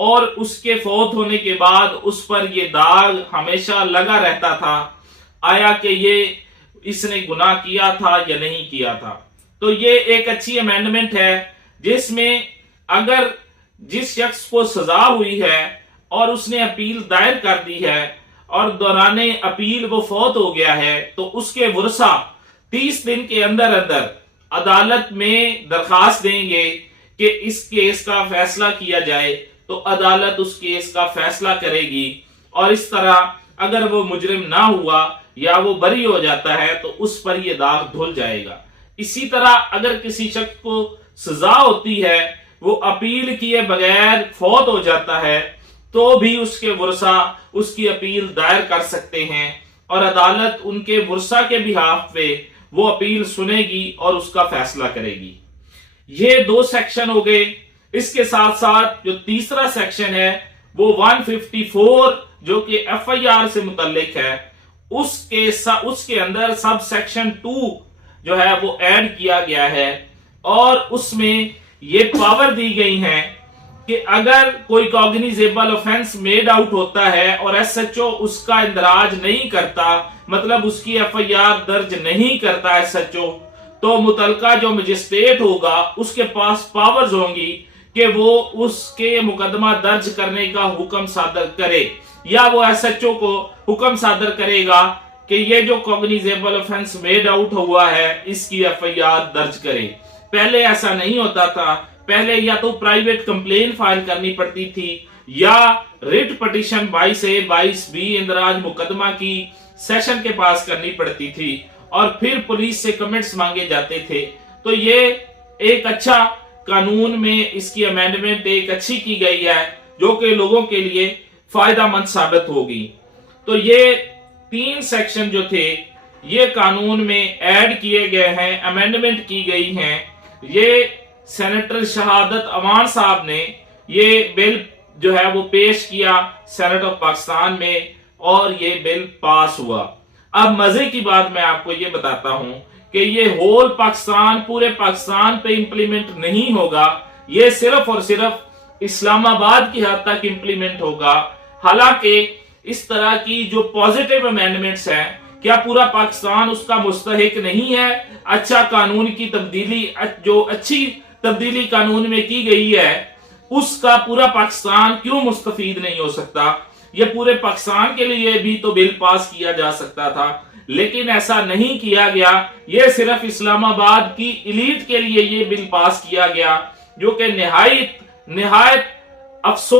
اور اس کے فوت ہونے کے بعد اس پر یہ داغ ہمیشہ لگا رہتا تھا، آیا کہ یہ اس نے گناہ کیا تھا یا نہیں کیا تھا۔ تو یہ ایک اچھی امینڈمنٹ ہے جس میں اگر جس شخص کو سزا ہوئی ہے اور اس نے اپیل دائر کر دی ہے اور دوران اپیل وہ فوت ہو گیا ہے تو اس کے ورثہ 30 دن کے اندر اندر عدالت میں درخواست دیں گے کہ اس کیس کا فیصلہ کیا جائے، تو عدالت اس کیس کا فیصلہ کرے گی، اور اس طرح اگر وہ مجرم نہ ہوا یا وہ بری ہو جاتا ہے تو اس پر یہ داغ دھل جائے گا۔ اسی طرح اگر کسی شخص کو سزا ہوتی ہے، وہ اپیل کیے بغیر فوت ہو جاتا ہے، تو بھی اس کے ورثہ اس کی اپیل دائر کر سکتے ہیں اور عدالت ان کے ورثہ کے بہاف پہ وہ اپیل سنے گی اور اس کا فیصلہ کرے گی۔ یہ 2 سیکشن ہو گئے۔ اس کے ساتھ ساتھ جو تیسرا سیکشن ہے وہ 154 جو کہ ایف آئی آر سے متعلق ہے، اس کے اندر سب سیکشن 2 جو ہے وہ ایڈ کیا گیا ہے، اور اس میں یہ پاور دی گئی ہیں کہ اگر کوئی کوگنیزیبل آفینس میڈ آؤٹ ہوتا ہے اور ایس ایچ او اس کا اندراج نہیں کرتا، مطلب اس کی ایف آئی آر درج نہیں کرتا ایس ایچ او، تو متعلقہ جو مجسٹریٹ ہوگا اس کے پاس پاورز ہوں گی کہ وہ اس کے مقدمہ درج کرنے کا حکم صادر کرے، یا وہ ایس ایچ او کو حکم صادر کرے گا کہ یہ جو کوگنیزیبل آفینس میڈ آؤٹ ہوا ہے اس کی ایف آئی آر درج کرے۔ پہلے ایسا نہیں ہوتا تھا، پہلے یا تو پرائیویٹ کمپلین فائل کرنی پڑتی تھی یا ریٹ پٹیشن 22A/22B اندراج مقدمہ کی سیشن کے پاس کرنی پڑتی تھی، اور پھر پولیس سے کمنٹس مانگے جاتے تھے۔ تو یہ ایک اچھا قانون میں اس کی امینڈمنٹ ایک اچھی کی گئی ہے جو کہ لوگوں کے لیے فائدہ مند ثابت ہوگی۔ تو یہ 3 سیکشن جو تھے یہ قانون میں ایڈ کیے گئے ہیں، امینڈمنٹ کی گئی ہیں۔ یہ سینیٹر شہادت امان صاحب نے یہ بل جو ہے وہ پیش کیا سینٹ آف پاکستان میں، اور یہ بل پاس ہوا۔ اب مزے کی بات میں آپ کو یہ بتاتا ہوں کہ یہ ہول پاکستان، پورے پاکستان پہ امپلیمنٹ نہیں ہوگا، یہ صرف اور صرف اسلام آباد کی حد تک امپلیمنٹ ہوگا۔ حالانکہ اس طرح کی جو پازیٹیو امینڈمنٹس ہیں، کیا پورا پاکستان اس کا مستحق نہیں ہے؟ اچھا قانون کی تبدیلی، جو اچھی تبدیلی قانون میں کی گئی ہے، اس کا پورا پاکستان کیوں مستفید نہیں ہو سکتا؟ یہ پورے پاکستان کے لیے بھی تو بل پاس کیا جا سکتا تھا، لیکن ایسا نہیں کیا گیا۔ یہ صرف اسلام آباد کی ایلیٹ کے لیے یہ بل پاس کیا گیا، جو کہ نہایت افسوس